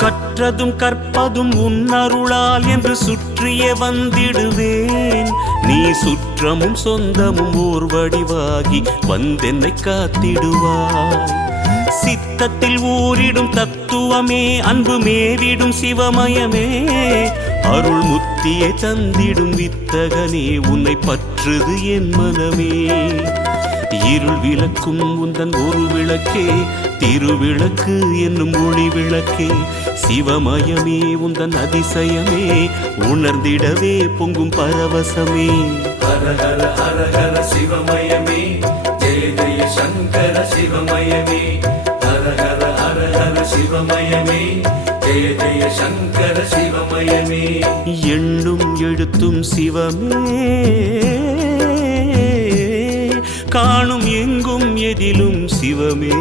கற்றதும் கற்பதும் உன்னருளால் என்று சுற்றிய வந்திடுவேன். நீ சுற்றமும் சொந்தமும் ஓர் வடிவாகி வந்தென்னை காத்திடுவாய். சித்தத்தில் ஊரிடும் தத்துவமே, அன்பு மேவிடும் சிவமயமே, அருள் முத்தியை தந்திடும் வித்தகனே, உன்னை பற்றுது என் மனமே. இருள் விளக்கும் உந்தன் ஒரு விளக்கே, திருவிளக்கு என்னும் ஒளி விளக்கே, சிவமயமே உந்தன் அதிசயமே, உணர்ந்திடவே பொங்கும் பரவசமே. ஹர ஹர ஹர ஹர சிவமயமே, ஜெய ஜெய சங்கர சிவமயமே. ஹர ஹர ஹர ஹர சிவமயமே, ஜெய ஜெய சங்கர சிவமயமே. எண்ணும் எழுத்தும் சிவமே, காணும் எங்கும் எதிலும் சிவமே.